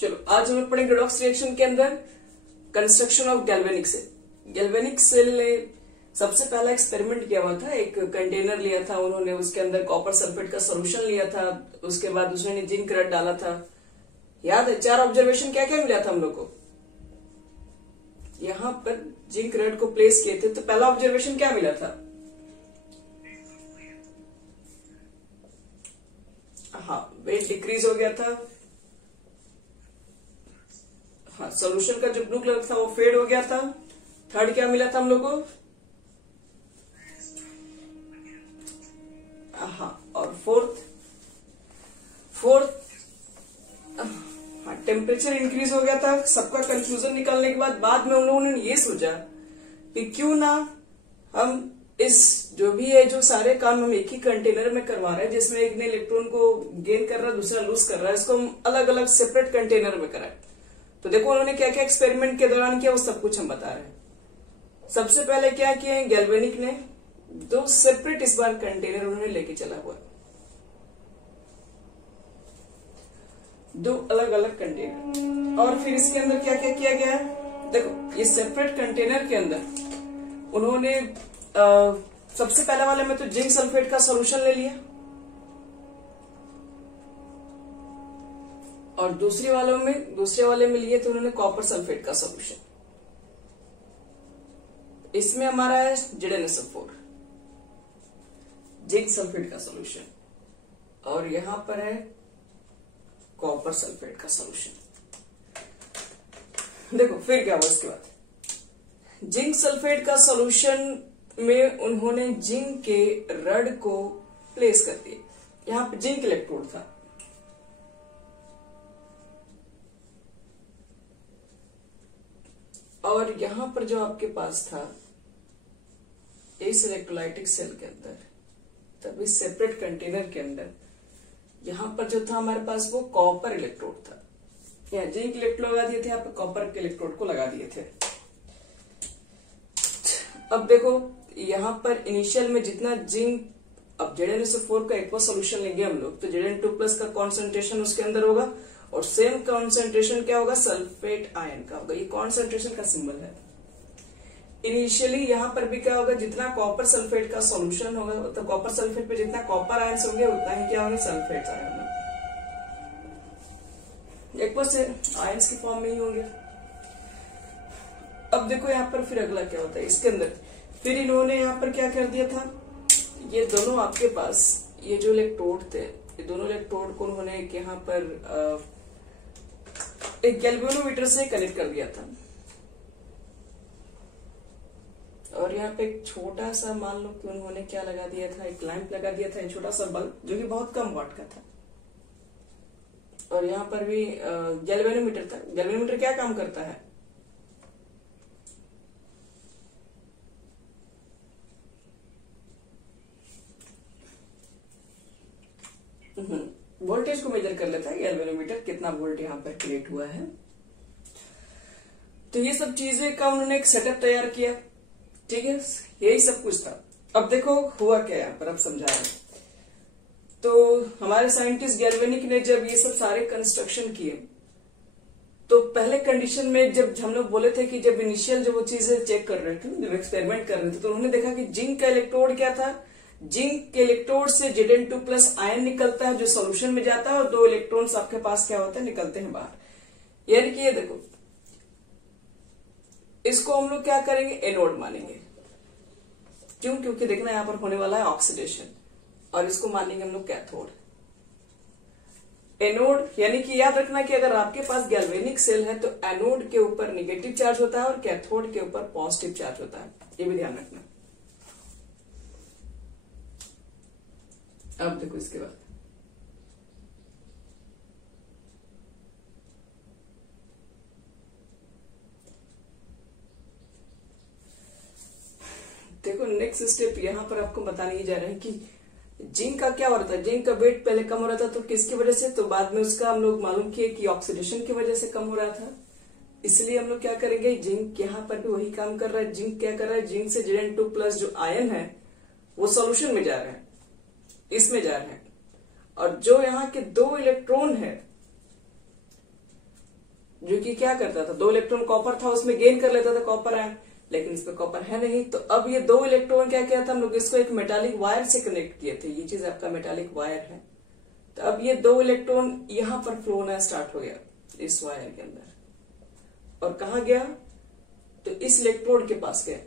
चलो आज हम पढ़ेंगे रेडॉक्स रिएक्शन के अंदर construction of galvanic cell. Galvanic cell ने सबसे पहला एक्सपेरिमेंट किया हुआ था। एक कंटेनर लिया था उन्होंने, उसके अंदर कॉपर सल्फेट का सोल्यूशन लिया था, उसके बाद उसने जिंक रड डाला था। याद है 4 ऑब्जर्वेशन क्या क्या मिला था हम लोग को? यहां पर जिंक रड को प्लेस किए थे तो पहला ऑब्जर्वेशन क्या मिला था? हाँ, वेट डिक्रीज हो गया था। हाँ, सोल्यूशन का जो ब्लू कलर था वो फेड हो गया था। थर्ड क्या मिला था हम लोग को? हाँ, और फोर्थ हाँ, टेम्परेचर इंक्रीज हो गया था। सबका कंफ्यूजन निकालने के बाद में उन लोगों ने ये सोचा कि क्यों ना हम इस जो भी है जो सारे काम हम एक ही कंटेनर में करवा रहे हैं, जिसमें एक ने इलेक्ट्रॉन को गेन कर रहा है दूसरा लूज कर रहा है, इसको हम अलग अलग सेपरेट कंटेनर में कराएं। तो देखो उन्होंने क्या क्या एक्सपेरिमेंट के दौरान किया वो सब कुछ हम बता रहे हैं। सबसे पहले क्या किया, गैल्वेनिक ने 2 सेपरेट इस बार कंटेनर उन्होंने लेके चला हुआ, 2 अलग अलग कंटेनर। और फिर इसके अंदर क्या क्या किया गया है, देखो ये सेपरेट कंटेनर के अंदर उन्होंने सबसे पहले वाले में तो जिंक सल्फेट का सॉल्यूशन ले लिया, और दूसरे वाले में लिए तो उन्होंने कॉपर सल्फेट का सॉल्यूशन। इसमें हमारा है ZnSO4 जिंक सल्फेट का सॉल्यूशन, और यहां पर है कॉपर सल्फेट का सॉल्यूशन। देखो फिर क्या हुआ इसके बाद, जिंक सल्फेट का सॉल्यूशन में उन्होंने जिंक के रड को प्लेस कर दिया। यहां पर जिंक इलेक्ट्रोड था, और यहां पर जो आपके पास था इस इलेक्ट्रोलाइटिक सेल के अंदर, तब इस सेपरेट कंटेनर के अंदर यहां पर जो था हमारे पास वो कॉपर इलेक्ट्रोड था। यहाँ जिंक इलेक्ट्रोड लगा दिए थे, यहाँ पे कॉपर के इलेक्ट्रोड को लगा दिए थे। अब देखो यहां पर इनिशियल में जितना जिंक, अब ZnSO4 का एक्वा सोल्यूशन लेंगे हम लोग तो Zn2+ का कॉन्सेंट्रेशन उसके अंदर होगा, और सेम कॉन्सेंट्रेशन क्या होगा, सल्फेट आयन का होगा। ये कॉन्सेंट्रेशन का सिंबल है। इनिशियली यहां पर भी क्या होगा, जितना कॉपर सल्फेट का सॉल्यूशन होगा तो कॉपर सल्फेट पे जितना कॉपर आयन्स होंगे उतना ही क्या होंगे, सल्फेट आयन एक्वा से आयन्स की फॉर्म में ही होंगे। अब देखो यहाँ पर फिर अगला क्या होता है इसके अंदर, फिर इन्होंने यहाँ पर क्या कर दिया था, ये दोनों आपके पास ये जो इलेक्ट्रोड थे, ये दोनों इलेक्ट्रोड को उन्होंने यहाँ पर एक गैल्वेनोमीटर से कनेक्ट कर दिया था, और यहाँ पे एक छोटा सा मान लो कि उन्होंने क्या लगा दिया था, एक लैंप लगा दिया था, एक छोटा सा बल्ब जो कि बहुत कम वाट का था, और यहाँ पर भी गैल्वेनोमीटर था। गैल्वेनोमीटर क्या काम करता है, वोल्टेज को मेजर कर लेता है गैल्वेनोमीटर, कितना वोल्ट यहाँ पर क्रिएट हुआ है। तो ये सब चीजें का उन्होंने एक सेटअप तैयार किया, ठीक है, यही सब कुछ था। अब देखो हुआ क्या यहाँ पर, अब समझा रहे हैं। तो हमारे साइंटिस्ट गैल्वेनिक ने जब ये सब सारे कंस्ट्रक्शन किए तो पहले कंडीशन में जब हम लोग बोले थे कि जब इनिशियल जो वो चीजें चेक कर रहे थे, जब एक्सपेरिमेंट कर रहे थे, तो उन्होंने देखा कि जिंक का इलेक्ट्रोड क्या था, जिंक के इलेक्ट्रोड से Zn2+ आयन निकलता है जो सॉल्यूशन में जाता है, और 2 इलेक्ट्रॉन्स आपके पास क्या होते हैं, निकलते हैं बाहर। यानी कि ये देखो इसको हम लोग क्या करेंगे, एनोड मानेंगे। क्यों? क्योंकि देखना यहां पर होने वाला है ऑक्सीडेशन, और इसको मानेंगे हम लोग कैथोड। एनोड यानी कि याद रखना कि अगर आपके पास गैल्वेनिक सेल है तो एनोड के ऊपर निगेटिव चार्ज होता है और कैथोड के ऊपर पॉजिटिव चार्ज होता है, ये भी ध्यान रखना। अब देखो इसके बाद देखो नेक्स्ट स्टेप यहां पर आपको बताने ही जा रहे हैं कि जिंक का क्या हो रहा था। जिंक का वेट पहले कम हो रहा था तो किसकी वजह से, तो बाद में उसका हम लोग मालूम किए कि ऑक्सीडेशन की वजह से कम हो रहा था। इसलिए हम लोग क्या करेंगे, जिंक यहाँ पर भी वही काम कर रहा है। जिंक क्या कर रहा है, जिंक से Zn2+ जो आयन है वो सॉल्यूशन में जा रहे हैं, इसमें जा रहे हैं, और जो यहाँ के 2 इलेक्ट्रॉन है जो कि क्या करता था, 2 इलेक्ट्रॉन कॉपर था उसमें गेन कर लेता था कॉपर आयन, लेकिन इस पे कॉपर है नहीं। तो अब ये 2 इलेक्ट्रॉन क्या किया था, हम लोग इसको एक मेटालिक वायर से कनेक्ट किए थे। ये चीज आपका मेटालिक वायर है। तो अब ये 2 इलेक्ट्रॉन यहां पर फ्लो होना स्टार्ट हो गया इस वायर के अंदर, और कहा गया, तो इस इलेक्ट्रोड के पास गया,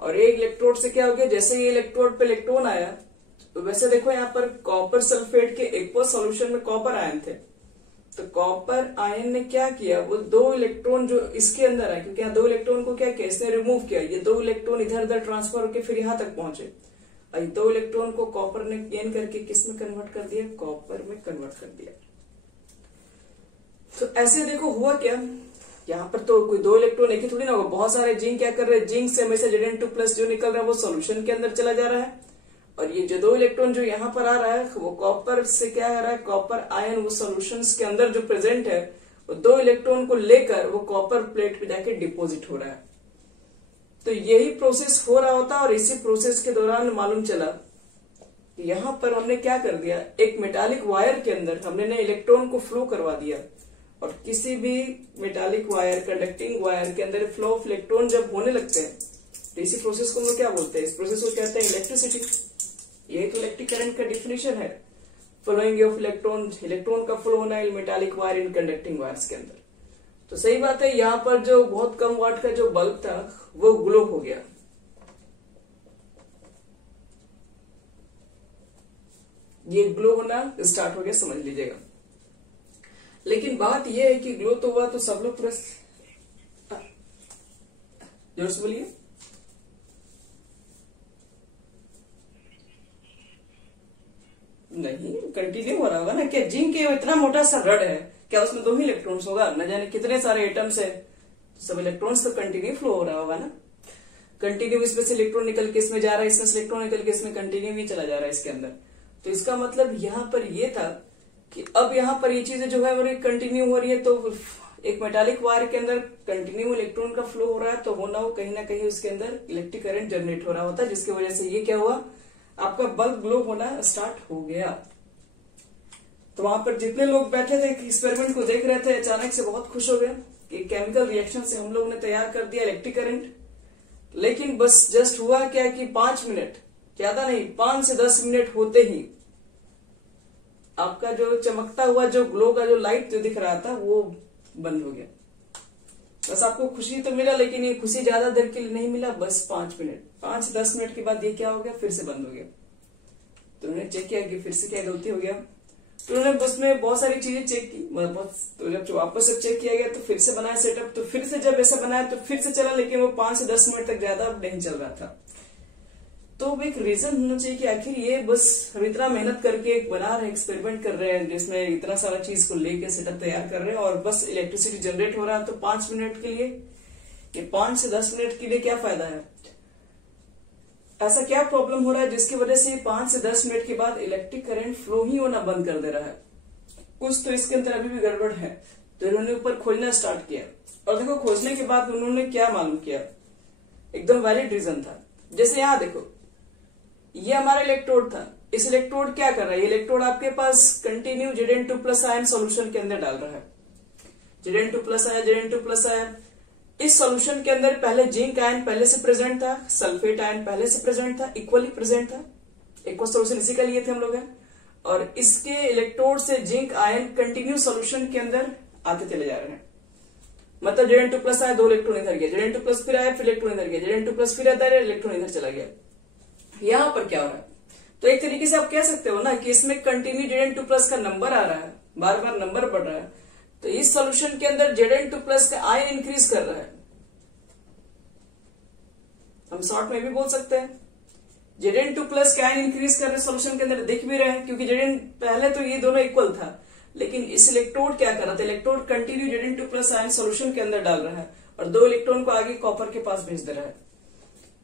और एक इलेक्ट्रोड से क्या हो गया, जैसे ये इलेक्ट्रोड पे इलेक्ट्रॉन आया, तो वैसे देखो यहाँ पर कॉपर सल्फेट के एक्वस सॉल्यूशन में कॉपर आयन थे। तो कॉपर आयन ने क्या किया, वो 2 इलेक्ट्रॉन जो इसके अंदर है, क्योंकि यहाँ 2 इलेक्ट्रॉन को क्या किया, इसने रिमूव किया, ये 2 इलेक्ट्रॉन इधर उधर ट्रांसफर होकर फिर यहां तक पहुंचे, और 2 इलेक्ट्रॉन को कॉपर ने गेन करके किस में कन्वर्ट कर दिया, कॉपर में कन्वर्ट कर दिया। तो ऐसे देखो हुआ क्या, यहाँ पर तो कोई 2 इलेक्ट्रॉन एक ही थोड़ी ना होगा, बहुत सारे जिंक क्या कर रहे हैं, जिंक से हमेशा Zn2+ जो निकल रहा है वो सॉल्यूशन के अंदर चला जा रहा है, और ये जो 2 इलेक्ट्रॉन जो यहाँ पर आ रहा है वो कॉपर से क्या आ रहा है, कॉपर आयन वो सॉल्यूशंस के अंदर जो प्रेजेंट है वो 2 इलेक्ट्रॉन को लेकर वो कॉपर प्लेट पे जाके डिपोजिट हो रहा है। तो यही प्रोसेस हो रहा होता, और इसी प्रोसेस के दौरान मालूम चला यहाँ पर हमने क्या कर दिया, एक मेटालिक वायर के अंदर हमने इलेक्ट्रॉन को फ्लो करवा दिया, और किसी भी मेटालिक वायर, कंडक्टिंग वायर के अंदर फ्लो ऑफ इलेक्ट्रॉन जब होने लगते हैं तो इसी प्रोसेस को हम लोग क्या बोलते हैं, इस प्रोसेस को कहते हैं इलेक्ट्रिसिटी। ये तो इलेक्ट्रिक करंट का डिफिनेशन है, फ्लोइंग ऑफ इलेक्ट्रॉन, इलेक्ट्रॉन का फ्लो होना है metallic wire in conducting wires के अंदर। तो सही बात है, यहाँ पर जो बहुत कम वाट का जो बल्ब था वो ग्लो हो गया, ये ग्लो होना स्टार्ट हो गया, समझ लीजिएगा। लेकिन बात यह है कि ग्लो तो हुआ तो सब लोग पूरा जोर से बोलिए, नहीं कंटिन्यू हो रहा होगा ना, क्या जिंक के इतना मोटा सा रड है, क्या उसमें 2 ही इलेक्ट्रॉन्स होगा, न जाने कितने सारे एटम्स है, तो सब इलेक्ट्रॉन्स तो कंटिन्यू फ्लो हो रहा होगा ना, कंटिन्यू इसमें से इलेक्ट्रॉन निकल के इसमें जा रहा है, इसमें से इलेक्ट्रॉन निकल के इसमें कंटिन्यू ही चला जा रहा है इसके अंदर। तो इसका मतलब यहाँ पर ये था कि अब यहाँ पर ये चीजें जो है वो कंटिन्यू हो रही है, तो एक मेटालिक वायर के अंदर कंटिन्यू इलेक्ट्रॉन का फ्लो हो रहा है, तो वो कहीं ना कहीं उसके अंदर इलेक्ट्रिक करंट जनरेट हो रहा होता है, जिसकी वजह से ये क्या हुआ, आपका बल्ब ग्लो होना स्टार्ट हो गया। तो वहां पर जितने लोग बैठे थे एक्सपेरिमेंट को देख रहे थे, अचानक से बहुत खुश हो गए कि केमिकल रिएक्शन से हम लोग ने तैयार कर दिया इलेक्ट्रिक करंट। लेकिन बस जस्ट हुआ क्या कि 5 मिनट, ज्यादा नहीं 5 से 10 मिनट होते ही आपका जो चमकता हुआ जो ग्लो का जो लाइट जो दिख रहा था वो बंद हो गया। बस आपको खुशी तो मिला, लेकिन ये खुशी ज्यादा देर के लिए नहीं मिला, बस 5 मिनट, 5 से 10 मिनट के बाद ये क्या हो गया, फिर से बंद हो गया। तो उन्होंने चेक किया कि फिर से क्या गलती हो गया, तो उन्होंने उसमें बहुत सारी चीजें चेक की, तो जब वापस से चेक किया गया तो फिर से बनाया सेटअप, तो फिर से जब ऐसा बनाया तो फिर से चला, लेकिन वो 5 से 10 मिनट तक ज्यादा नहीं चल रहा था। तो एक रीजन होना चाहिए कि आखिर ये बस हम इतना मेहनत करके एक बना रहे हैं, एक्सपेरिमेंट कर रहे हैं, जिसमें इतना सारा चीज को लेके सेटअप तैयार कर रहे हैं, और बस इलेक्ट्रिसिटी जनरेट हो रहा है, तो 5 मिनट के लिए, ये 5 से 10 मिनट के लिए क्या फायदा है, ऐसा क्या प्रॉब्लम हो रहा है जिसकी वजह से 5 से 10 मिनट के बाद इलेक्ट्रिक करंट फ्लो ही होना बंद कर दे रहा है, कुछ तो इसके अंदर अभी भी गड़बड़ है। तो इन्होंने ऊपर खोजना स्टार्ट किया, और देखो खोजने के बाद उन्होंने क्या मालूम किया, एकदम वैलिड रीजन था। जैसे यहाँ देखो, ये हमारा इलेक्ट्रोड था, इस इलेक्ट्रोड क्या कर रहा है, इलेक्ट्रोड आपके पास कंटिन्यू Zn2+ आयन सॉल्यूशन के अंदर डाल रहा है, Zn2+ आया, Zn2+ आया। इस सॉल्यूशन के अंदर पहले जिंक आयन पहले से प्रेजेंट था, सल्फेट आयन पहले से प्रेजेंट था, इक्वली प्रेजेंट था, एक्वस सॉल्यूशन इसी का लिए थे हम लोग, और इसके इलेक्ट्रोड से जिंक आयन कंटिन्यू सॉल्यूशन के अंदर आते चले जा रहे हैं। मतलब Zn2+ आया, 2 इलेक्ट्रॉन इधर गया, Zn2+ फिर आया, फिर इलेक्ट्रॉन इधर गया, Zn2+ फिर आता है, इलेक्ट्रॉन इधर चला गया। यहाँ पर क्या हो रहा है, तो एक तरीके से आप कह सकते हो ना कि इसमें कंटिन्यू Zn2+ का नंबर आ रहा है, बार बार नंबर बढ़ रहा है, तो इस सॉल्यूशन के अंदर Zn2+ का आयन इंक्रीज कर रहा है। हम शॉर्ट में भी बोल सकते हैं Zn2+ का आयन इंक्रीज कर रहे सॉल्यूशन के अंदर, दिख भी रहे हैं, क्योंकि Zn पहले तो ये दोनों इक्वल था, लेकिन इस इलेक्ट्रोड क्या कर रहा था, electrode continue Zn2+ ion solution के अंदर डाल रहा है, और 2 इलेक्ट्रॉन को आगे कॉपर के पास भेज दे रहा है।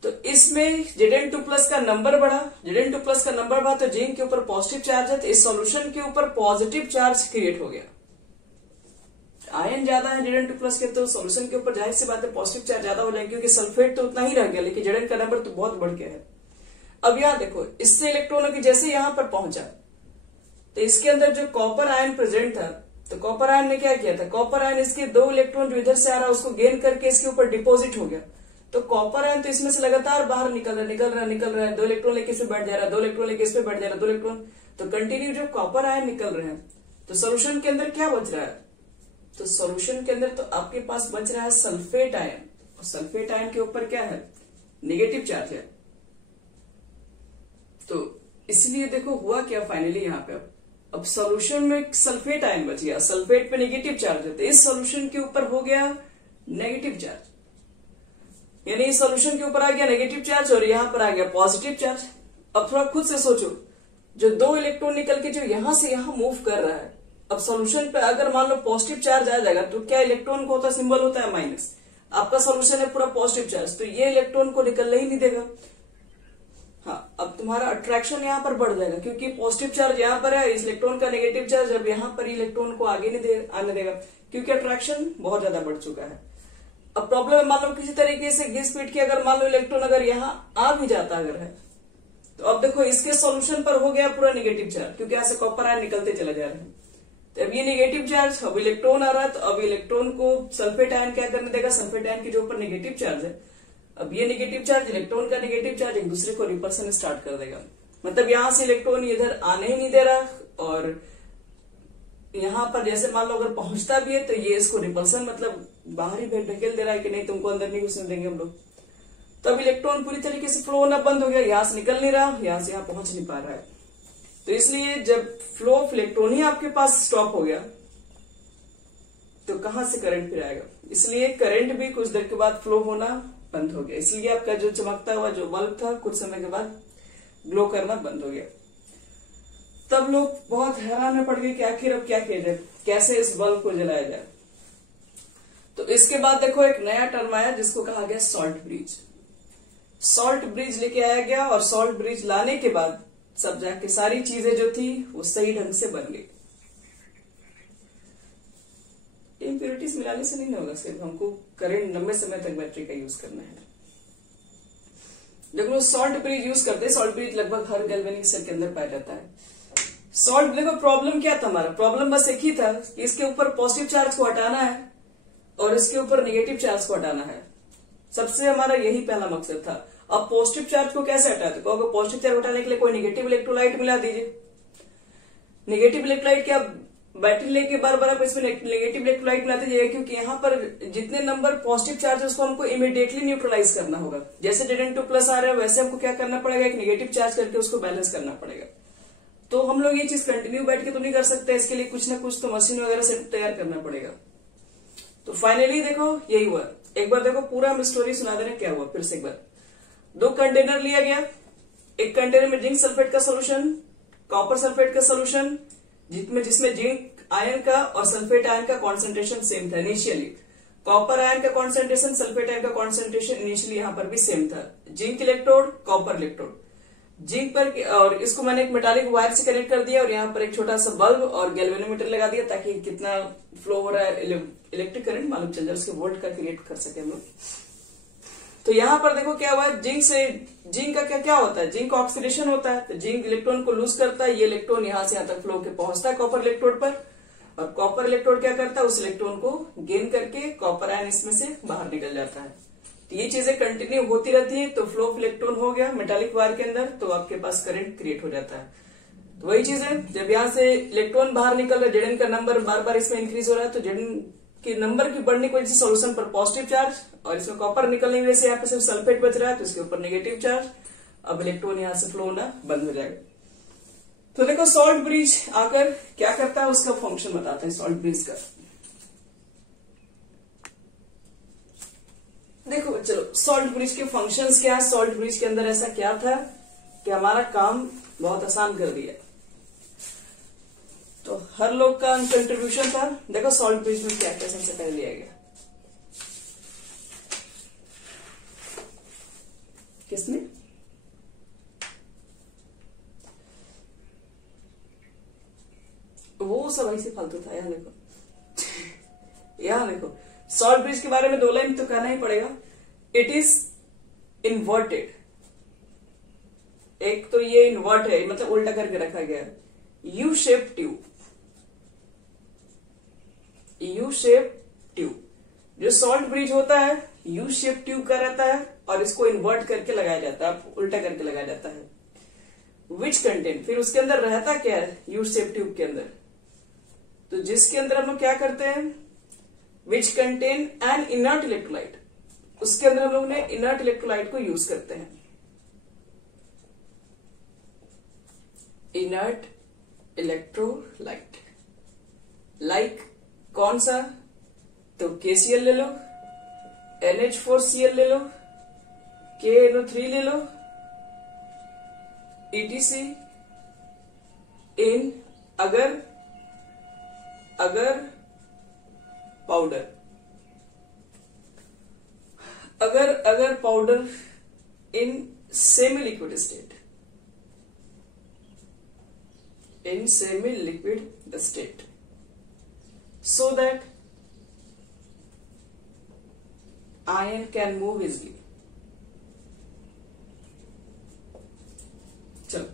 तो इसमें Zn2+ का नंबर बढ़ा, Zn2+ का नंबर बढ़ा तो जिंक के ऊपर पॉजिटिव चार्ज है, तो इस सॉल्यूशन के ऊपर पॉजिटिव चार्ज क्रिएट हो गया। आयन ज्यादा है Zn2+ के, तो सॉल्यूशन के ऊपर जाहिर सी बात है पॉजिटिव चार्ज ज्यादा हो जाएगा, क्योंकि सल्फेट तो उतना ही रह गया, लेकिन Zn का नंबर तो बहुत बढ़ गया है। अब यहाँ देखो, इससे इलेक्ट्रॉनों की जैसे यहां पर पहुंचा, तो इसके अंदर जो कॉपर आयन प्रेजेंट था तो कॉपर आयन ने क्या किया था, कॉपर आयन इसके 2 इलेक्ट्रॉन जो इधर से आ रहा है उसको गेन करके इसके ऊपर डिपॉजिट हो गया। तो कॉपर आयन तो इसमें से लगातार बाहर निकल रहा है, 2 इलेक्ट्रॉन लेके इस पे बैठ जा रहा है, 2 इलेक्ट्रॉन लेके इस पे बैठ जा रहा है, 2 इलेक्ट्रॉन, तो कंटिन्यू जो कॉपर आयन निकल रहे हैं। तो सोल्यूशन के अंदर क्या बच रहा है, तो सोल्यूशन के अंदर तो आपके पास बच रहा है सल्फेट आयन, और सल्फेट आयन के ऊपर क्या है, नेगेटिव चार्ज है। तो इसलिए देखो हुआ क्या फाइनली यहाँ पे, अब सोल्यूशन में सल्फेट आयन बच गया, सल्फेट पे नेगेटिव चार्ज है, तो इस सोल्यूशन के ऊपर हो गया नेगेटिव चार्ज, यानी इस सोल्यूशन के ऊपर आ गया नेगेटिव चार्ज और यहां पर आ गया पॉजिटिव चार्ज। अब थोड़ा खुद से सोचो, जो 2 इलेक्ट्रॉन निकल के जो यहां से यहां मूव कर रहा है, अब सोल्यूशन पे अगर मान लो पॉजिटिव चार्ज आ जाएगा तो क्या इलेक्ट्रॉन को होता है, सिंबल होता है माइनस, आपका सोल्यूशन है पूरा पॉजिटिव चार्ज, तो ये इलेक्ट्रॉन को निकलने ही नहीं देगा। हाँ, अब तुम्हारा अट्रैक्शन यहाँ पर बढ़ जाएगा, क्योंकि पॉजिटिव चार्ज यहाँ पर है, इस इलेक्ट्रॉन का नेगेटिव चार्ज अब यहाँ पर इलेक्ट्रॉन को आगे नहीं आने देगा, क्योंकि अट्रैक्शन बहुत ज्यादा बढ़ चुका है। अब प्रॉब्लम है, मान लो किसी तरीके से घिस पीट के अगर मान लो इलेक्ट्रॉन अगर यहाँ आ भी जाता अगर है, तो अब देखो इसके सॉल्यूशन पर हो गया पूरा नेगेटिव चार्ज, क्योंकि ऐसे कॉपर आयन निकलते चले जा रहे हैं। तो अब ये नेगेटिव चार्ज, अब इलेक्ट्रॉन आ रहा है, तो अब इलेक्ट्रॉन को सल्फेट आयन क्या करने देगा, सल्फेट आयन के जो ऊपर नेगेटिव चार्ज है, अब ये नेगेटिव चार्ज इलेक्ट्रॉन का नेगेटिव चार्ज एक दूसरे को रिपल्सन स्टार्ट कर देगा, मतलब यहां से इलेक्ट्रॉन इधर आने ही नहीं दे रहा, और यहां पर जैसे मान लो अगर पहुंचता भी है तो ये इसको रिपल्सन मतलब बाहर ही ढकेल दे रहा है कि नहीं तुमको अंदर नहीं घुसने देंगे हम लोग। तब इलेक्ट्रॉन पूरी तरीके से फ्लो होना बंद हो गया, यहां से निकल नहीं रहा, यहां से यहां पहुंच नहीं पा रहा है। तो इसलिए जब फ्लो ऑफ इलेक्ट्रॉन ही आपके पास स्टॉप हो गया तो कहां से करंट फिर आएगा, इसलिए करंट भी कुछ देर के बाद फ्लो होना बंद हो गया। इसलिए आपका जो चमकता हुआ जो बल्ब था कुछ समय के बाद ग्लो करना बंद हो गया। तब लोग बहुत हैरान में पड़ गए कि आखिर अब क्या किया जाए, कैसे इस बल्ब को जलाया जाए। तो इसके बाद देखो एक नया टर्म आया जिसको कहा गया सॉल्ट ब्रिज। सॉल्ट ब्रिज लेके आया गया, और सॉल्ट ब्रिज लाने के बाद सब जाके सारी चीजें जो थी वो सही ढंग से बन गई। इम्प्योरिटीज मिलाने से नहीं होगा, सिर्फ हमको करंट लंबे समय तक बैटरी का यूज करना है। जब लोग सॉल्ट ब्रिज यूज करते हैं, सॉल्ट ब्रिज लगभग हर गैल्वेनिक सेल के अंदर पाया जाता है। सॉल्ट देखो प्रॉब्लम क्या था हमारा, प्रॉब्लम बस एक ही था कि इसके ऊपर पॉजिटिव चार्ज को हटाना है और इसके ऊपर नेगेटिव चार्ज को हटाना है, सबसे हमारा यही पहला मकसद था। अब पॉजिटिव चार्ज को कैसे हटाते, कहोगे पॉजिटिव चार्ज हटाने के लिए कोई नेगेटिव इलेक्ट्रोलाइट मिला दीजिए। नेगेटिव इलेक्ट्रोलाइट क्या बैटरी लेके बार बार आप इसमें नेगेटिव इलेक्ट्रोलाइट मिलाते जाइए, क्योंकि यहाँ पर जितने नंबर पॉजिटिव चार्ज है उसको हमको इमीडिएटली न्यूट्रलाइज करना होगा। जैसे Zn2+ आ रहा है वैसे हमको क्या करना पड़ेगा, एक नेगेटिव चार्ज करके उसको बैलेंस करना पड़ेगा। तो हम लोग ये चीज कंटिन्यू बैठ के तो नहीं कर सकते, इसके लिए कुछ ना कुछ तो मशीन वगैरह से तैयार करना पड़ेगा। तो फाइनली देखो यही हुआ। एक बार देखो पूरा हम स्टोरी सुना दे रहे क्या हुआ फिर से एक बार। 2 कंटेनर लिया गया, एक कंटेनर में जिंक सल्फेट का सोल्यूशन, कॉपर सल्फेट का सोल्यूशन, जिसमें जिंक आयन का और सल्फेट आयन का कॉन्सेंट्रेशन सेम था इनिशियली। कॉपर आयन का कॉन्सेंट्रेशन, सल्फेट आयन का कॉन्सेंट्रेशन इनिशियली यहाँ पर भी सेम था। Zinc electrode, copper electrode, zinc पर, और इसको मैंने एक मेटालिक वायर से कनेक्ट कर दिया और यहाँ पर एक छोटा सा बल्ब और गैल्वेनोमीटर लगा दिया ताकि कितना फ्लो हो रहा है इलेक्ट्रिक करंट मालूम चल जाए, उसके वोल्ट का क्रिएट कर सके हम लोग। तो यहाँ पर देखो क्या हुआ है, जिंक का क्या होता है, जिंक ऑक्सीडेशन होता है, तो जिंक इलेक्ट्रॉन को लूज करता है, ये इलेक्ट्रॉन यहाँ से यहाँ तक फ्लो के पहुंचता है कॉपर इलेक्ट्रोड पर, और कॉपर इलेक्ट्रोड क्या करता है, उस इलेक्ट्रॉन को गेन करके कॉपर आयन इसमें से बाहर निकल जाता है। तो ये चीजें कंटिन्यू होती रहती है, तो फ्लो ऑफ इलेक्ट्रॉन हो गया मेटालिक वायर के अंदर, तो आपके पास करंट क्रिएट हो जाता है। तो वही चीज है, जब यहाँ से इलेक्ट्रॉन बाहर निकल रहा है, Zn का नंबर बार बार इसमें इंक्रीज हो रहा है, तो Zn के नंबर की बढ़ने की वजह से सोल्यूशन पर पॉजिटिव चार्ज, और इसमें कॉपर निकलने की वजह से यहाँ पे सिर्फ सल्फेट बच रहा है, तो इसके ऊपर नेगेटिव चार्ज। अब इलेक्ट्रॉन यहाँ से फ्लो होना बंद हो जाएगा। तो देखो सॉल्ट ब्रिज आकर क्या करता है, उसका फंक्शन बताता है सॉल्ट ब्रिज का। देखो चलो सॉल्ट ब्रिज के फंक्शंस क्या है, सॉल्ट ब्रिज के अंदर ऐसा क्या था कि हमारा काम बहुत आसान कर दिया, तो हर लोग का कंट्रीब्यूशन था। देखो सॉल्ट ब्रिज में क्या क्या सबसे पहले लिया गया, किसने, वो सब ऐसे फालतू था। यहाँ देखो यहाँ देखो सॉल्ट ब्रिज के बारे में 2 लाइन तो कहना ही पड़ेगा। इट इज इन्वर्टेड, एक तो ये इन्वर्ट है मतलब उल्टा करके रखा गया, U shape tube, U shape tube. जो सॉल्ट ब्रिज होता है यू शेप ट्यूब का रहता है और इसको इन्वर्ट करके लगाया जाता है, उल्टा करके लगाया जाता है। विच कंटेंट, फिर उसके अंदर रहता क्या है यू शेप ट्यूब के अंदर, तो जिसके अंदर हम लोग क्या करते हैं, which contain N inert electrolyte, उसके अंदर हम लोग ने इनर्ट इलेक्ट्रोलाइट को यूज करते हैं। इनर्ट इलेक्ट्रोलाइट लाइक कौन सा, तो KCl ले लो, NH4Cl ले लो, KNO3 ले लो, ETC इन अगर पाउडर, अगर powder in semi liquid state, in semi-liquid state, so that ion can move easily. चलो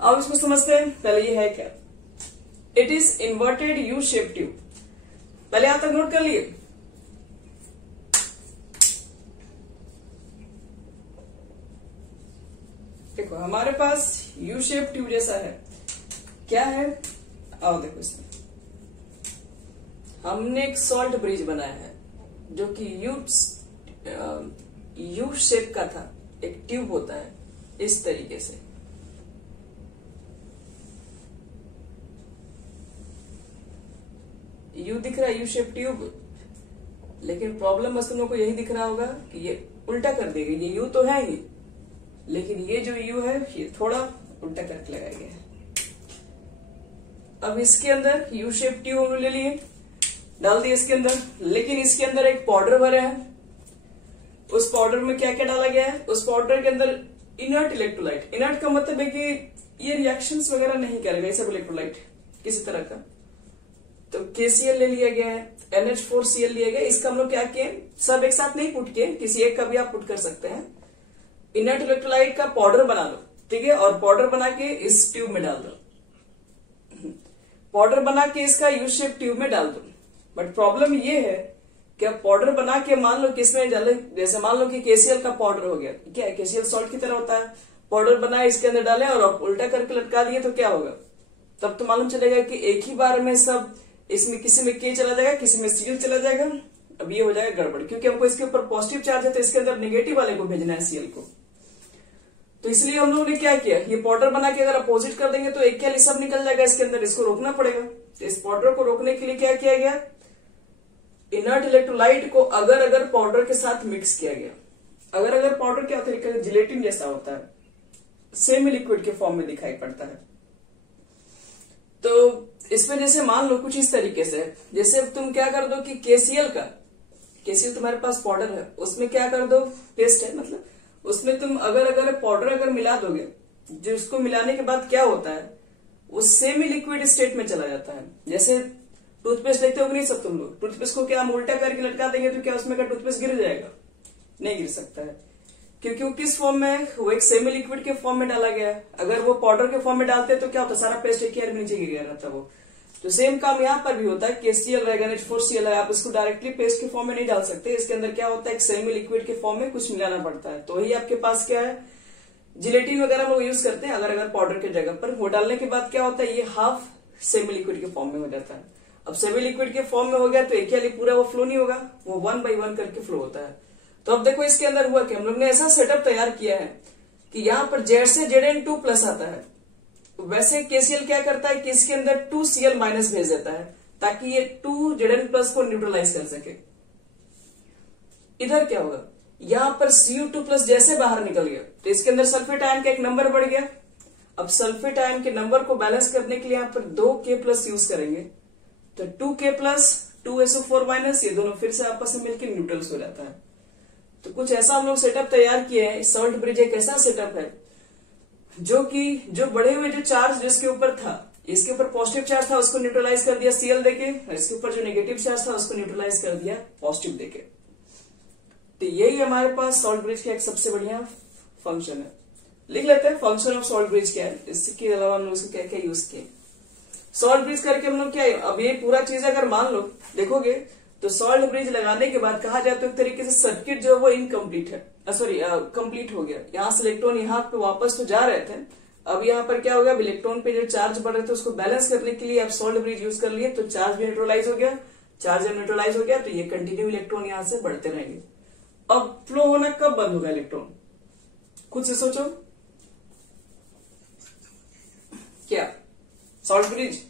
अब इसको समझते हैं। पहले ये है क्या, it is inverted U shape tube. पहले यहां तक नोट कर लिए। देखो हमारे पास यू शेप ट्यूब जैसा है, क्या है, आओ देखो इसमें हमने एक सॉल्ट ब्रिज बनाया है जो कि यू शेप का था, एक ट्यूब होता है इस तरीके से। यू दिख रहा है यू शेप ट्यूब, लेकिन प्रॉब्लम बस तुम लोग को यही दिख रहा होगा कि ये उल्टा कर देगी। ये यू तो है ही, लेकिन ये जो यू है ये थोड़ा उल्टा करके लगाया गया है। अब इसके अंदर यू शेप ट्यूब हम ले लिए, डाल दिए इसके अंदर, लेकिन इसके अंदर एक पाउडर भरा है। उस पाउडर में क्या क्या डाला गया है, उस पाउडर के अंदर इनर्ट इलेक्ट्रोलाइट। इनर्ट का मतलब है कि ये रिएक्शंस वगैरह नहीं करेगा, ये सब इलेक्ट्रोलाइट किसी तरह का। तो KCl ले लिया गया है, NH4Cl लिया गया। इसका हम लोग क्या किए, सब एक साथ नहीं पुट किए, किसी एक का भी आप पुट कर सकते हैं। इनर्ट इलेक्ट्रोलाइट का पाउडर बना लो, ठीक है, और पाउडर बना के इस ट्यूब में डाल दो। पाउडर बना के इसका यू शेप ट्यूब में डाल दो। बट प्रॉब्लम ये है कि अब पाउडर बना के मान लो किसमें डाले, जैसे मान लो कि KCl का पाउडर हो गया, क्या है KCl सॉल्ट की तरह होता है। पाउडर बनाए इसके अंदर डाले और उल्टा करके लटका दिए तो क्या होगा, तब तो मालूम चलेगा कि एक ही बार में सब, इसमें किसी में K चला जाएगा, किसी में Cl चला जाएगा। अब ये हो जाएगा गड़बड़, क्योंकि हमको इसके ऊपर पॉजिटिव चार्ज है तो इसके अंदर नेगेटिव वाले को भेजना है Cl को। तो इसलिए हम लोगों ने क्या किया, ये पाउडर बना के अगर अपोजिट कर देंगे तो एक क्या सब निकल जाएगा इसके अंदर, इसको रोकना पड़ेगा। तो इस पाउडर को रोकने के लिए क्या किया गया, इनर्ट इलेक्ट्रोलाइट को अगर पाउडर के साथ मिक्स किया गया। अगर पाउडर क्या होता है, जिलेटिन जैसा होता है, सेमी लिक्विड के फॉर्म में दिखाई पड़ता है। तो इसमें जैसे मान लो कुछ इस तरीके से, जैसे तुम क्या कर दो कि KCl तुम्हारे पास पाउडर है, उसमें क्या कर दो, पेस्ट है मतलब, उसमें तुम अगर पाउडर मिला दोगे, जो उसको मिलाने के बाद क्या होता है, वो सेमी लिक्विड स्टेट में चला जाता है। जैसे टूथपेस्ट देखते हो नहीं सब तुम लोग, टूथपेस्ट को क्या हम उल्टा करके लटका देंगे तो क्या उसमें का टूथपेस्ट गिर जाएगा, नहीं गिर सकता है, क्योंकि वो किस फॉर्म में है, वो एक सेमी लिक्विड के फॉर्म में डाला गया है। अगर वो पाउडर के फॉर्म में डालते तो क्या होता, सारा पेस्ट एक ही नीचे गिर गया रहता वो। तो सेम काम यहाँ पर भी होता है, KCl रहेगा, NH4Cl है, आप इसको डायरेक्टली पेस्ट के फॉर्म में नहीं डाल सकते। इसके अंदर क्या होता है, एक सेमी लिक्विड के फॉर्म में कुछ मिलाना पड़ता है। तो वही आपके पास क्या है, जिलेटिन वगैरह हम लोग यूज करते हैं अगर पाउडर के जगह पर। वो डालने के बाद क्या होता है, ये हाफ सेमी लिक्विड के फॉर्म में हो जाता है। अब सेमी लिक्विड के फॉर्म में हो गया तो एक ही पूरा वो फ्लो नहीं होगा, वो 1 by 1 करके फ्लो होता है। तो अब देखो इसके अंदर हुआ कि हम लोग ने ऐसा सेटअप तैयार किया है कि यहाँ पर Z से Zn2+ आता है, वैसे KCl क्या करता है कि इसके अंदर 2Cl- भेज देता है ताकि ये 2Zn+ को न्यूट्रलाइज कर सके। इधर क्या होगा, यहाँ पर Cu2+ जैसे बाहर निकल गया तो इसके अंदर सल्फेट आयन का एक नंबर बढ़ गया। अब सल्फेट आयन के नंबर को बैलेंस करने के लिए यहाँ पर 2K+ यूज करेंगे, तो 2K+, 2SO4- ये दोनों फिर से आपस में मिलकर न्यूट्रल्स हो जाता है। तो कुछ ऐसा हम लोग सेटअप तैयार किए हैं। सॉल्ट ब्रिज एक ऐसा सेटअप है जो बढ़े हुए जो चार्ज जिसके ऊपर था, इसके ऊपर पॉजिटिव चार्ज था उसको न्यूट्रलाइज कर दिया Cl देके, और इसके ऊपर जो नेगेटिव चार्ज था उसको न्यूट्रलाइज कर दिया पॉजिटिव देके। तो यही हमारे पास सॉल्ट ब्रिज का एक सबसे बढ़िया फंक्शन है। लिख लेते हैं फंक्शन ऑफ सॉल्ट ब्रिज क्या है, इसके अलावा हम लोग इसको क्या क्या यूज किए। सॉल्ट ब्रिज करके हम लोग क्या है, अब ये पूरा चीज अगर मान लो देखोगे तो सॉल्ट ब्रिज लगाने के बाद कहा जाए तो एक तरीके से सर्किट जो है वो इनकम्प्लीट है, सॉरी कंप्लीट हो गया। यहाँ से इलेक्ट्रॉन यहाँ पे वापस तो जा रहे थे, अब यहाँ पर क्या हो गया, इलेक्ट्रॉन पे जो चार्ज बढ़ रहे थे उसको बैलेंस करने के लिए आप सॉल्ट ब्रिज यूज कर लिए, तो चार्ज भी न्यूट्रलाइज हो गया। चार्ज जब न्यूट्रलाइज हो गया तो ये कंटिन्यू इलेक्ट्रॉन यहाँ से बढ़ते रहेंगे। अब फ्लो होना कब बंद होगा इलेक्ट्रॉन, खुद से सोचो। क्या सॉल्ट ब्रिज,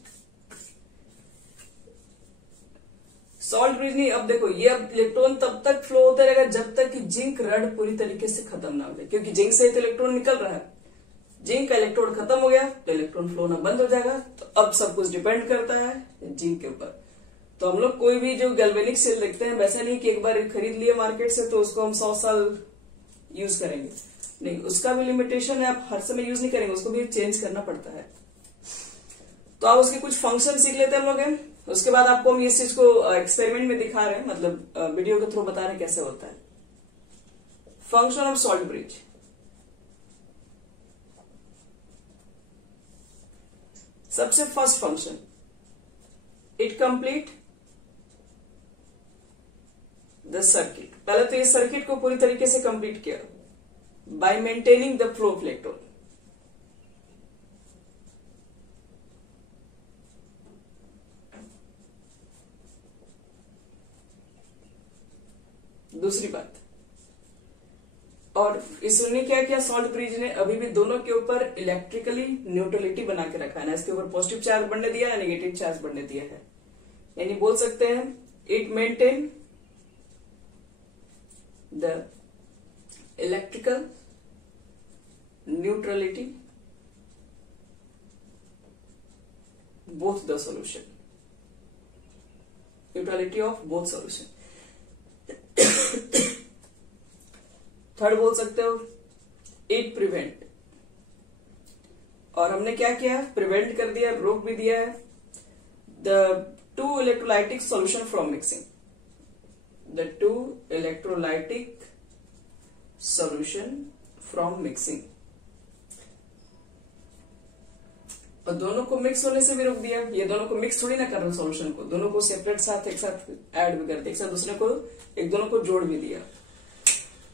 सॉल्ट ब्रिज नहीं। अब देखो ये अब इलेक्ट्रॉन तब तक फ्लो होता रहेगा जब तक कि जिंक रड पूरी तरीके से खत्म ना हो जाए, क्योंकि जिंक से तो इलेक्ट्रॉन निकल रहा है। जिंक का इलेक्ट्रॉन खत्म हो गया तो इलेक्ट्रॉन फ्लो होना बंद हो जाएगा। तो अब सब कुछ डिपेंड करता है जिंक के ऊपर। तो हम लोग कोई भी जो गैल्वेनिक सेल देखते हैं, वैसा नहीं कि एक बार खरीद लिए मार्केट से तो उसको हम 100 साल यूज करेंगे, नहीं, उसका भी लिमिटेशन है। आप हर समय यूज नहीं करेंगे, उसको भी चेंज करना पड़ता है। तो आप उसके कुछ फंक्शन सीख लेते हैं हम लोग। उसके बाद आपको हम इस चीज को एक्सपेरिमेंट में दिखा रहे हैं, मतलब वीडियो के थ्रू बता रहे हैं कैसे होता है। फंक्शन ऑफ सॉल्ट ब्रिज, सबसे first function, it complete the circuit. पहले तो इस सर्किट को पूरी तरीके से कंप्लीट किया bye maintaining the flow of electron. दूसरी बात, और इसने क्या किया, सॉल्ट ब्रिज ने अभी भी दोनों के ऊपर इलेक्ट्रिकली न्यूट्रलिटी बना के रखा है ना, इसके ऊपर पॉजिटिव चार्ज बढ़ने दिया है, नेगेटिव चार्ज बढ़ने दिया है। यानी बोल सकते हैं it maintain the electrical neutrality both the solution, neutrality of both solution. Third बोल सकते हो इट प्रिवेंट, और हमने क्या किया, प्रिवेंट कर दिया, रोक भी दिया है, the two electrolytic solution from mixing, the two electrolytic solution from mixing. और दोनों को मिक्स होने से भी रोक दिया। ये दोनों को मिक्स थोड़ी ना कर रहे सॉल्यूशन को, दोनों को सेपरेट साथ एक साथ ऐड भी कर दिया, एक साथ दूसरे को, एक दोनों को जोड़ भी दिया।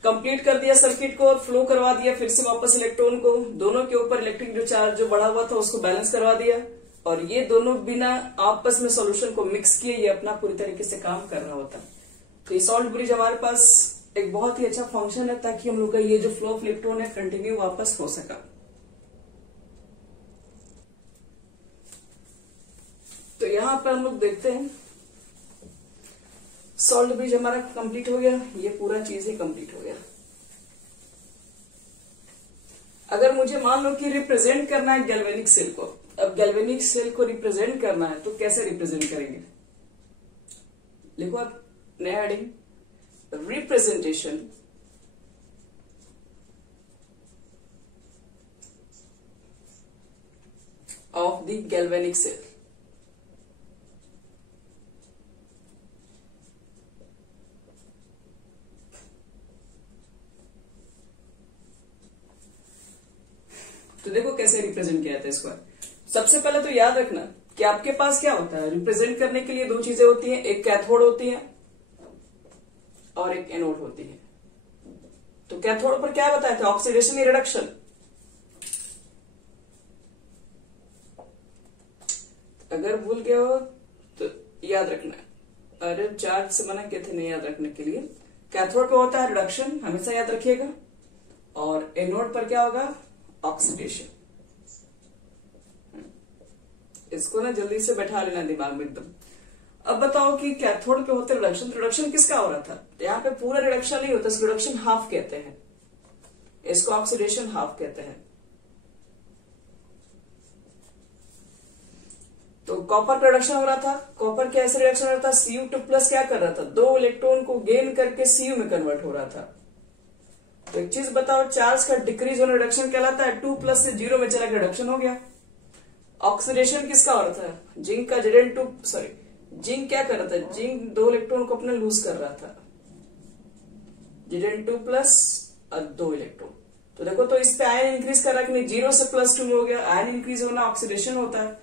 कंप्लीट कर दिया सर्किट को और फ्लो करवा दिया फिर से वापस इलेक्ट्रॉन को। दोनों के ऊपर इलेक्ट्रिक जो चार्ज जो बढ़ा हुआ था उसको बैलेंस करवा दिया, और ये दोनों बिना आपस में सॉल्यूशन को मिक्स किए ये अपना पूरी तरीके से काम कर रहा होता। तो ये सॉल्ट ब्रिज हमारे पास एक बहुत ही अच्छा फंक्शन है, ताकि हम लोग का ये जो फ्लो ऑफ इलेक्ट्रॉन है कंटिन्यू वापस हो सका। तो यहां पर हम लोग देखते हैं सॉल्ट ब्रिज हमारा कंप्लीट हो गया, ये पूरा चीज ही कंप्लीट हो गया। अगर मुझे मान लो कि रिप्रेजेंट करना है गैल्वेनिक सेल को, अब गैल्वेनिक सेल को रिप्रेजेंट करना है तो कैसे रिप्रेजेंट करेंगे, लिखो आप नया heading, representation of the galvanic cell. तो देखो कैसे रिप्रेजेंट किया जाता है इसको। सबसे पहले तो याद रखना कि आपके पास क्या होता है, रिप्रेजेंट करने के लिए दो चीजें होती हैं, एक कैथोड होती है और एक एनोड होती है। तो कैथोड पर क्या बताया था, ऑक्सीडेशन या रिडक्शन। अगर भूल गए हो तो याद रखना, अरे चार्ज से मना किए थे नहीं याद रखने के लिए। कैथोड पे होता है रिडक्शन, हमेशा याद रखिएगा, और एनोड पर क्या होगा, ऑक्सीडेशन। इसको ना जल्दी से बैठा लेना दिमाग में एकदम। अब बताओ कि कैथोड पे होते रिडक्शन, तो रिडक्शन किसका हो रहा था, यहाँ पे पूरा रिडक्शन नहीं होता, इसको रिडक्शन हाफ कहते हैं, इसको ऑक्सीडेशन हाफ कहते हैं। तो कॉपर का रिडक्शन हो रहा था, कॉपर कैसे रिडक्शन हो रहा था, Cu2+ क्या कर रहा था, दो इलेक्ट्रॉन को गेन करके Cu में कन्वर्ट हो रहा था। तो एक चीज बताओ, चार्ज का डिक्रीज होना रिडक्शन कहलाता है, 2+ से 0 में चला गया, रिडक्शन हो गया। ऑक्सीडेशन किसका हो रहा था, जिंक का, जिंक क्या कर रहा था, जिंक दो इलेक्ट्रॉन को अपने लूज कर रहा था, Zn2+ और 2 इलेक्ट्रॉन। तो देखो, तो इस पे आयन इंक्रीज कर रहा है कि नहीं, 0 से +2 में हो गया, आयन इंक्रीज होना ऑक्सीडेशन होता है।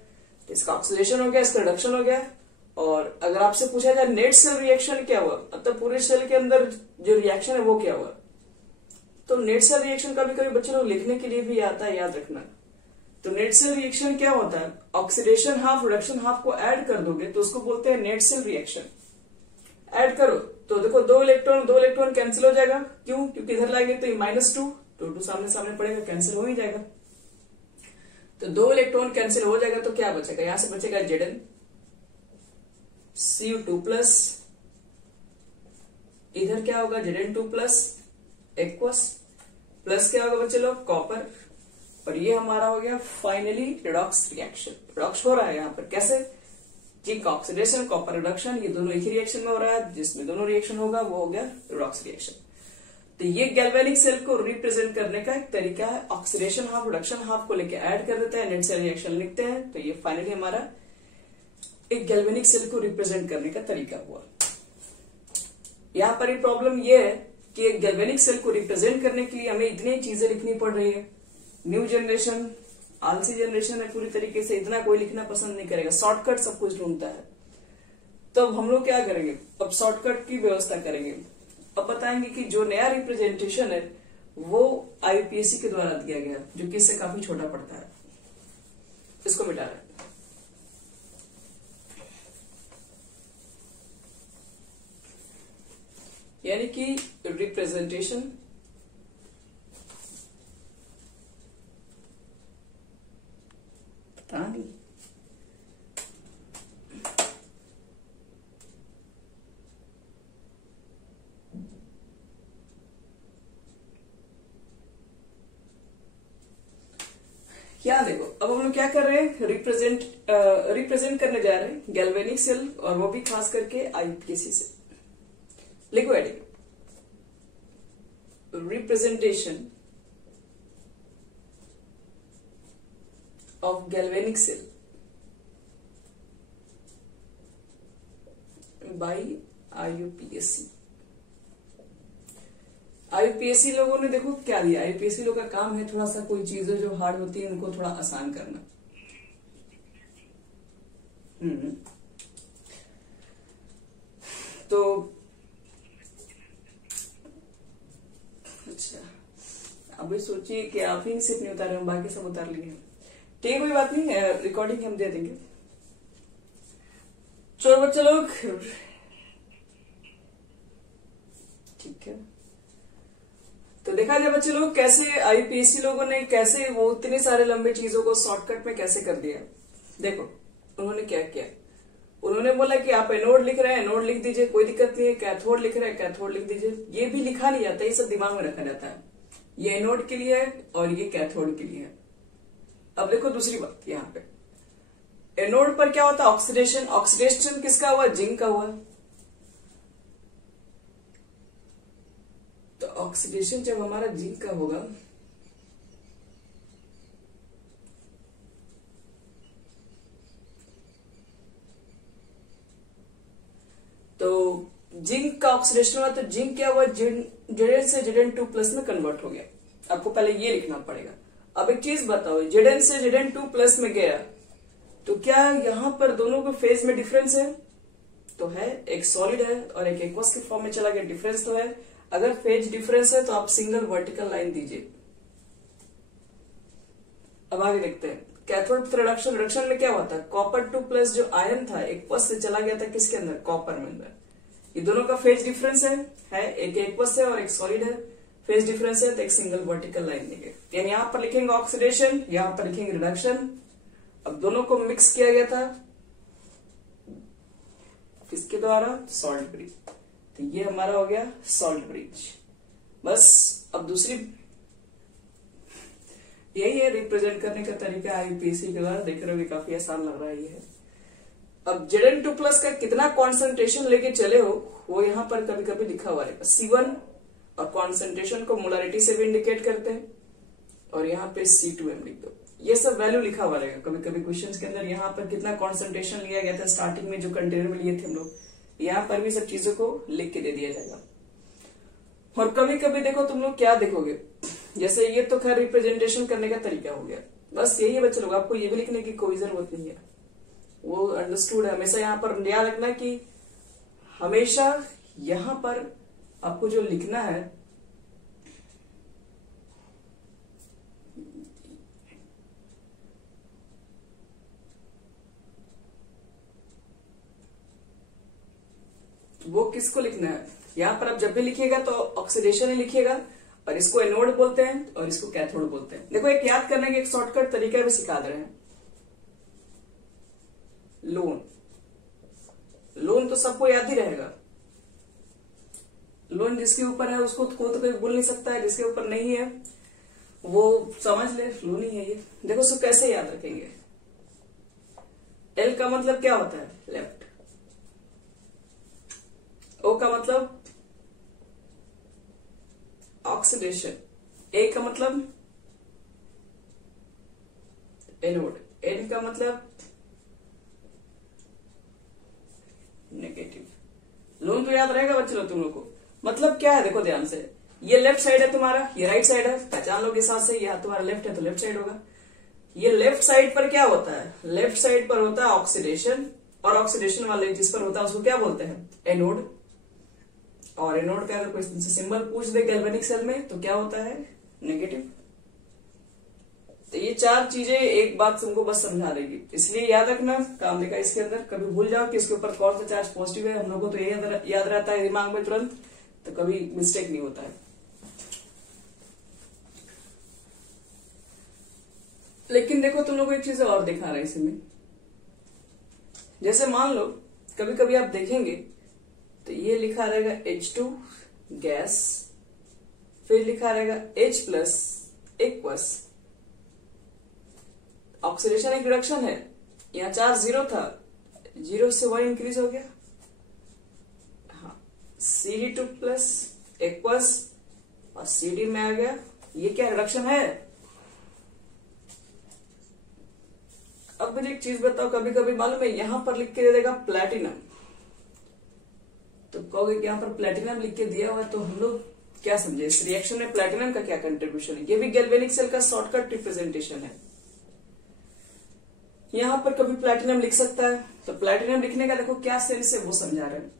इसका ऑक्सीडेशन हो गया, इसका रिडक्शन हो गया। और अगर आपसे पूछा जाए नेट सेल रिएक्शन क्या हुआ, मतलब पूरे सेल के अंदर जो रिएक्शन है वो क्या हुआ, तो नेट सेल रिएक्शन कभी कभी बच्चे लोग लिखने के लिए भी आता है, याद रखना। तो नेट सेल रिएक्शन क्या होता है, ऑक्सीडेशन हाफ रिडक्शन हाफ को ऐड कर दोगे तो उसको बोलते हैं नेट सेल रिएक्शन। ऐड करो तो देखो दो इलेक्ट्रॉन कैंसिल हो जाएगा, क्यों, क्योंकि इधर लाएंगे तो -2 तो 2 सामने सामने पड़ेगा, कैंसिल हो ही जाएगा। तो 2 इलेक्ट्रॉन कैंसिल हो जाएगा तो क्या बचेगा, यहां से बचेगा Zn Cu2+, इधर क्या होगा Zn2+ एक्वस, प्लस क्या होगा बच्चे लोग कॉपर, और ये हमारा हो गया फाइनली रिडॉक्स रिएक्शन। रिडॉक्स हो रहा है यहाँ पर कैसे, जिंक ऑक्सीडेशन कॉपर रिडक्शन, ये दोनों एक ही रिएक्शन में हो रहा है, जिसमें दोनों रिएक्शन होगा वो हो गया रिडॉक्स रिएक्शन। तो ये गैल्वेनिक सेल को रिप्रेजेंट करने का एक तरीका है, ऑक्सीडेशन हाफ रिडक्शन हाफ को लेके ऐड कर देते हैं, नेट सेल रिएक्शन लिखते हैं, तो ये फाइनली हमारा एक गैल्वेनिक सेल को रिप्रेजेंट करने का तरीका हुआ। यहाँ पर प्रॉब्लम ये है कि एक गैल्वेनिक सेल को रिप्रेजेंट करने के लिए हमें इतनी चीजें लिखनी पड़ रही है। न्यू जनरेशन आलसी जनरेशन है पूरी तरीके से, इतना कोई लिखना पसंद नहीं करेगा, शॉर्टकट सब कुछ ढूंढता है। तो अब हम लोग क्या करेंगे, अब शॉर्टकट की व्यवस्था करेंगे। अब बताएंगे कि जो नया रिप्रेजेंटेशन है वो आईपीएससी के द्वारा दिया गया, जो कि इससे काफी छोटा पड़ता है, इसको मिटा रहे हैं। यानी कि रिप्रेजेंटेशन नहीं, क्या देखो अब हम लोग क्या कर रहे हैं, रिप्रेजेंट करने जा रहे हैं गैल्वेनिक सेल, और वो भी खास करके आईपीएससी से। लिखो adding representation of galvanic cell by IUPAC। आईयूपीएससी लोगों ने देखो क्या दिया, आईयूपीएससी लोगों का काम है थोड़ा सा कोई चीजें जो हार्ड होती है उनको थोड़ा आसान करना। तो अच्छा अभी सोचिए कि आप ही सिर्फ नहीं उतारे, हम बाकी सब उतार लिए, ठीक है कोई बात नहीं, रिकॉर्डिंग हम दे देंगे। चलो बच्चे लोग, ठीक है, तो देखा जाए बच्चे लोग कैसे आईपीएससी लोगों ने कैसे वो इतने सारे लंबे चीजों को शॉर्टकट में कैसे कर दिया। देखो उन्होंने क्या किया, उन्होंने बोला कि आप एनोड लिख रहे हैं एनोड लिख दीजिए, कोई दिक्कत नहीं है, कैथोड लिख रहे हैं कैथोड लिख दीजिए। ये भी लिखा नहीं जाता, ये सब दिमाग में रखा जाता है, ये एनोड के लिए है और ये कैथोड के लिए है। अब देखो दूसरी बात, यहाँ पे एनोड पर क्या होता है, ऑक्सीडेशन। ऑक्सीडेशन किसका हुआ, जिंक का हुआ। तो ऑक्सीडेशन जब हमारा जिंक का होगा तो जिंक का ऑक्सीडेशन हुआ, तो जिंक क्या हुआ, Zn से Zn2+ में कन्वर्ट हो गया। आपको पहले ये लिखना पड़ेगा। अब एक चीज बताओ, Zn से Zn2+ में गया तो क्या यहाँ पर दोनों के फेज में डिफरेंस है, तो है, एक सॉलिड है और एक एक्वस के फॉर्म में चला गया, डिफरेंस तो है। अगर फेज डिफरेंस है तो आप सिंगल वर्टिकल लाइन दीजिए। अब आगे देखते हैं कैथोड रिडक्शन। रिडक्शन में क्या होता है, कॉपर 2+ जो आयन था एक्वस से चला गया था किसके अंदर, कॉपर में अंदर। ये दोनों का फेज डिफरेंस है एक एक्वस है और एक सॉलिड है, फेज डिफरेंस है तो एक सिंगल वर्टिकल लाइन देंगे। यानी यहां पर लिखेंगे ऑक्सीडेशन, यहां पर लिखेंगे रिडक्शन। अब दोनों को मिक्स किया गया था किसके द्वारा, सॉल्ट ब्रिज। तो ये हमारा हो गया सॉल्ट ब्रिज। बस अब दूसरी यही है रिप्रेजेंट करने का तरीका आईपीएससी के द्वारा, देख रहे हो काफी आसान लग रहा है ये। अब Zn2+ का कितना कॉन्सेंट्रेशन लेके चले हो वो यहाँ पर कभी कभी लिखा हुआ रहेगा C1, और कॉन्सेंट्रेशन को मोलारिटी से भी इंडिकेट करते हैं, और यहाँ पे C2m लिख दो। ये सब वैल्यू लिखा हुआ रहेगा कभी कभी क्वेश्चंस के अंदर, यहाँ पर कितना कॉन्सेंट्रेशन लिया गया था स्टार्टिंग में जो कंटेनर में लिए थे हम लोग, यहाँ पर भी सब चीजों को लिख के दे दिया जाएगा। और कभी कभी देखो तुम लोग क्या देखोगे, जैसे ये तो खैर रिप्रेजेंटेशन करने का तरीका हो गया, बस यही है बच्चे लोग, आपको ये भी लिखने की कोई जरूरत नहीं है। वो अंडरस्टूड है। हमेशा यहाँ पर याद रखना कि हमेशा यहां पर आपको जो लिखना है वो किसको लिखना है। यहां पर आप जब भी लिखिएगा तो ऑक्सीडेशन ही लिखिएगा, और इसको एनोड बोलते हैं और इसको कैथोड बोलते हैं। देखो एक याद करने का एक शॉर्टकट तरीका भी सिखा दे रहे हैं। लोन, लोन तो सबको याद ही रहेगा। लोन जिसके ऊपर है उसको तो कोई बोल नहीं सकता है, जिसके ऊपर नहीं है वो समझ ले लोन ही है ये। देखो उसको कैसे याद रखेंगे। एल का मतलब क्या होता है, लेफ्ट। ओ का मतलब ऑक्सीडेशन, ए का मतलब एनोड, एन का मतलब नेगेटिव। लोन तो याद रहेगा बच्चों तुम लोग को। मतलब क्या है देखो ध्यान से, ये लेफ्ट साइड है तुम्हारा, ये राइट साइड है, पहचान लोगे साथ से। यह तुम्हारा लेफ्ट है तो लेफ्ट साइड होगा। ये लेफ्ट साइड पर क्या होता है, लेफ्ट साइड पर होता है ऑक्सीडेशन, और ऑक्सीडेशन वाले जिस पर होता है उसको क्या बोलते हैं, एनोड। और एनोड का अगर कोई सिंबल पूछ दे गैल्वेनिक सेल में तो क्या होता है, नेगेटिव। तो ये चार चीजें एक बात तुमको बस समझा देगी, इसलिए याद रखना काम देगा इसके अंदर। कभी भूल जाओ कि इसके ऊपर कौन सा चार्ज पॉजिटिव है, हम लोग को तो ये याद रहता है दिमाग में तुरंत, तो कभी मिस्टेक नहीं होता है। लेकिन देखो तुम लोग को एक चीज और दिखा रहा है इसमें। जैसे मान लो कभी कभी आप देखेंगे तो ये लिखा रहेगा H2 गैस, फिर लिखा रहेगा H+ एक्वस। ऑक्सीडेशन एक रिडक्शन है, यहाँ चार्ज 0 था, 0 से 1 इंक्रीज हो गया। हाँ, CD2+ एक्वस और CD में आ गया। ये क्या रिडक्शन है। अब मुझे एक चीज बताओ, कभी कभी मालूम है यहां पर लिख के दे देगा प्लैटिनम, तो कहोगे कि यहां पर प्लैटिनम लिख के दिया हुआ है, तो हम लोग क्या समझे इस रिएक्शन में प्लैटिनम का क्या कंट्रीब्यूशन है। ये भी गैल्वेनिक सेल का शॉर्टकट रिप्रेजेंटेशन है। यहां पर कभी प्लैटिनम लिख सकता है, तो प्लैटिनम लिखने का देखो क्या सेंस है वो समझा रहे हैं।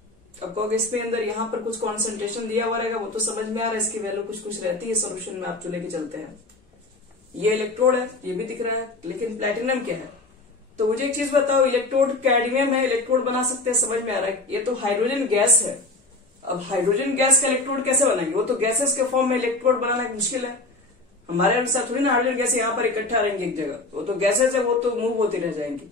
अब कहोगे इसके अंदर यहाँ पर कुछ कॉन्सेंट्रेशन दिया हुआ रहेगा, वो तो समझ में आ रहा है, इसकी वैल्यू कुछ कुछ रहती है सोल्यूशन में, आप जो लेके चलते हैं। ये इलेक्ट्रोड है, ये भी दिख रहा है, लेकिन प्लैटिनम क्या है। तो मुझे एक चीज बताओ, इलेक्ट्रोड कैडमियम है, इलेक्ट्रोड बना सकते हैं, समझ में आ रहा है। ये तो हाइड्रोजन गैस है, अब हाइड्रोजन गैस का इलेक्ट्रोड कैसे बनाएंगे, वो तो गैसेस के फॉर्म में इलेक्ट्रोड बनाना मुश्किल है। हमारे अनुसार थोड़ी ना हाइड्रोजन गैस यहाँ पर इकट्ठा रहेंगे एक जगह, वो तो गैसेस है, वो तो मूव होती रह जाएंगी।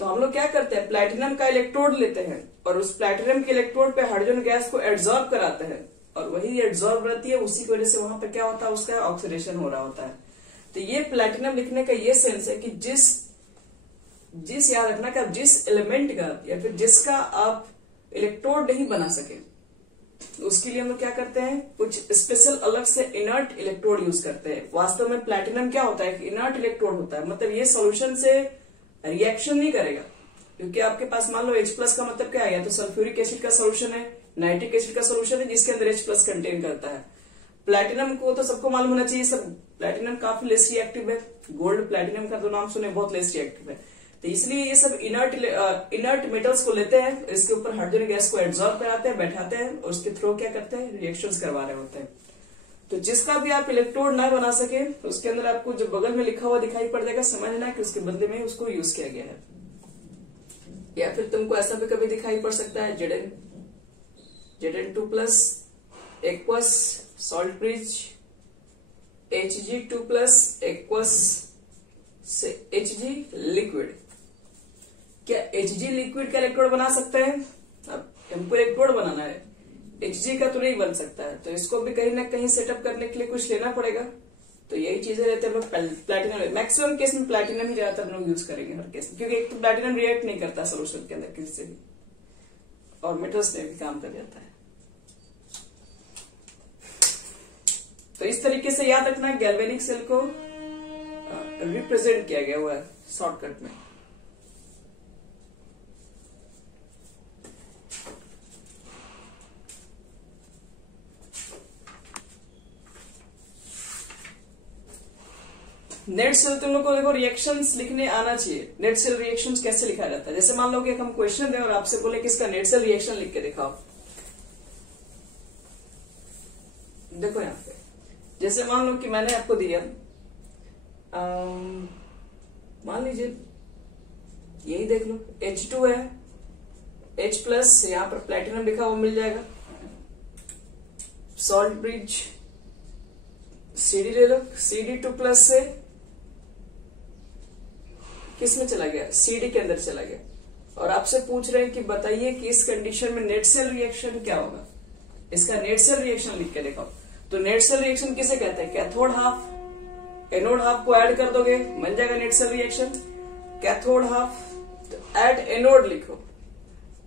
तो हम लोग क्या करते हैं, प्लैटिनम का इलेक्ट्रोड लेते हैं और उस प्लैटिनम के इलेक्ट्रोड पे हाइड्रोजन गैस को एड्सॉर्ब कराते हैं, और वही एड्सॉर्ब रहती है, उसी की वजह से वहां पर क्या होता है, उसका ऑक्सीडेशन हो रहा होता है। तो ये प्लैटिनम लिखने का ये सेंस है कि जिस याद रखना कि आप जिस एलिमेंट का या फिर जिसका आप इलेक्ट्रोड नहीं बना सके, उसके लिए हम लोग क्या करते हैं, कुछ स्पेशल अलग से इनर्ट इलेक्ट्रोड यूज करते हैं। वास्तव में प्लैटिनम क्या होता है, इनर्ट इलेक्ट्रोड होता है, मतलब ये सॉल्यूशन से रिएक्शन नहीं करेगा, क्योंकि आपके पास मान लो H+ का मतलब क्या है, या तो सल्फ्यूरिक एसिड का सोल्यूशन है, नाइट्रिक एसिड का सोल्यूशन है जिसके अंदर H+ कंटेन करता है। प्लैटिनम को तो सबको मालूम होना चाहिए सर, प्लैटिनम काफी लेस रिएक्टिव है, गोल्ड प्लैटिनम का तो नाम सुने, बहुत लेस रिएक्टिव है। तो इसलिए ये सब इनर्ट मेटल्स को लेते हैं, इसके ऊपर हाइड्रोजन गैस को एड्सॉर्ब कराते हैं, बैठाते हैं, और उसके थ्रू क्या करते हैं, रिएक्शंस करवा रहे होते हैं। तो जिसका भी आप इलेक्ट्रोड ना बना सके, उसके अंदर आपको जो बगल में लिखा हुआ दिखाई पड़ जाएगा, समझना कि उसके बदले में उसको यूज किया गया है। या फिर तुमको ऐसा भी कभी दिखाई पड़ सकता है, Zn2+ aqueous salt bridge, Hg2+ aqueous से Hg लिक्विड। क्या Hg लिक्विड का इलेक्ट्रोड बना सकते हैं, अब हमको इलेक्ट्रोड बनाना है, Hg का तो नहीं बन सकता है, तो इसको भी कहीं ना कहीं सेटअप करने के लिए कुछ लेना पड़ेगा। तो यही चीजें रहते हैं, हम लोग प्लैटिनम, मैक्सिमम केस में प्लैटिनम ही ज्यादातर हम लोग यूज करेंगे हर केस में, क्योंकि एक तो प्लैटिनम रिएक्ट नहीं करता सोल्यूशन के अंदर किसी से भी, और मेटल्स में भी काम कर जाता है। तो इस तरीके से याद रखना, गैल्वेनिक सेल को रिप्रेजेंट किया गया हुआ है शॉर्टकट में। नेट सेल तुम लोग को देखो रिएक्शंस लिखने आना चाहिए। नेट सेल रिएक्शंस कैसे लिखा जाता है? जैसे मान लो कि हम क्वेश्चन दें और आपसे बोले कि इसका नेट सेल रिएक्शन लिख के दिखाओ। देखो यहाँ पे जैसे मान लो कि मैंने आपको दिया, मान लीजिए यही देख लो H2 है, H प्लस यहाँ पर प्लेटिनम लिखा हुआ मिल जाएगा, सॉल्ट ब्रिज CD ले लो, CD2 प्लस से किस में चला गया? CD के अंदर चला गया। और आपसे पूछ रहे हैं कि बताइए कि इस कंडीशन में नेट सेल रिएक्शन क्या होगा? इसका नेट सेल रिएक्शन लिख के दिखाओ। तो नेट सेल रिएक्शन किसे कहते हैं? कैथोड हाफ एनोड हाफ को ऐड कर दोगे बन जाएगा net cell reaction. Cathode half तो ऐड एनोड लिखो।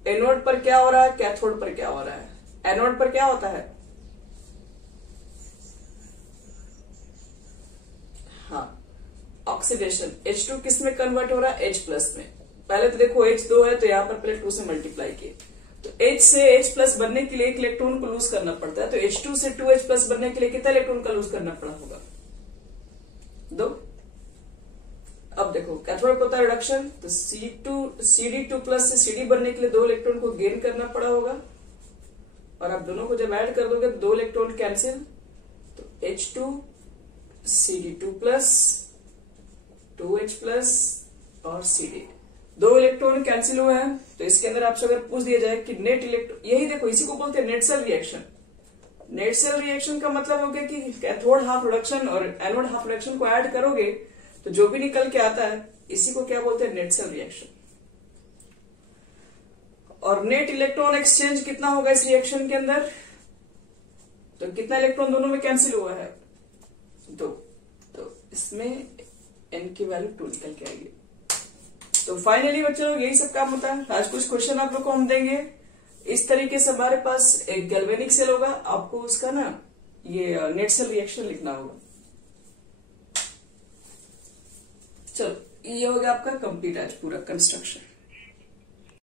एनोड पर क्या हो रहा है, कैथोड पर क्या हो रहा है? एनोड पर क्या होता है? हाँ, ऑक्सीडेशन। H2 किस में कन्वर्ट हो रहा है? H प्लस में। पहले तो देखो H2 है तो यहां पर पहले 2 से मल्टीप्लाई किए, तो H से H प्लस बनने के लिए एक इलेक्ट्रॉन को लूज करना पड़ता है। तो H2 से 2H प्लस बनने के लिए कितना इलेक्ट्रॉन का लूज करना पड़ा होगा? 2। अब देखो कैथोड होता है रिडक्शन, तो CD2 प्लस से CD बनने के लिए 2 इलेक्ट्रॉन को गेन करना पड़ा होगा। और आप दोनों को जब ऐड कर दोगे तो 2 इलेक्ट्रॉन कैंसिल, तो H2 CD2 plus 2H plus और CD 2 इलेक्ट्रॉन कैंसिल हुए हैं। तो इसके अंदर आपसे अगर पूछ दिया जाए कि नेट इलेक्ट्रॉन, यही देखो इसी को बोलते हैं net cell reaction. Net cell reaction का मतलब हो गया कि कैथोड हाफ रिडक्शन और एनोड हाफ रिडक्शन को ऐड करोगे तो जो भी निकल के आता है इसी को क्या बोलते हैं? Net cell reaction. और नेट इलेक्ट्रॉन एक्सचेंज कितना होगा इस रिएक्शन के अंदर? तो कितना इलेक्ट्रॉन दोनों में कैंसिल हुआ है? 2। तो इसमें n की वैल्यू 2 निकल के आएगी। तो फाइनली बच्चों लोग यही सब काम होता है। आज कुछ क्वेश्चन आप लोग को हम देंगे। इस तरीके से हमारे पास एक गैल्वेनिक सेल होगा, आपको उसका ना ये नेट सेल रिएक्शन लिखना होगा। चलो ये हो गया आपका कंप्लीट आज पूरा कंस्ट्रक्शन।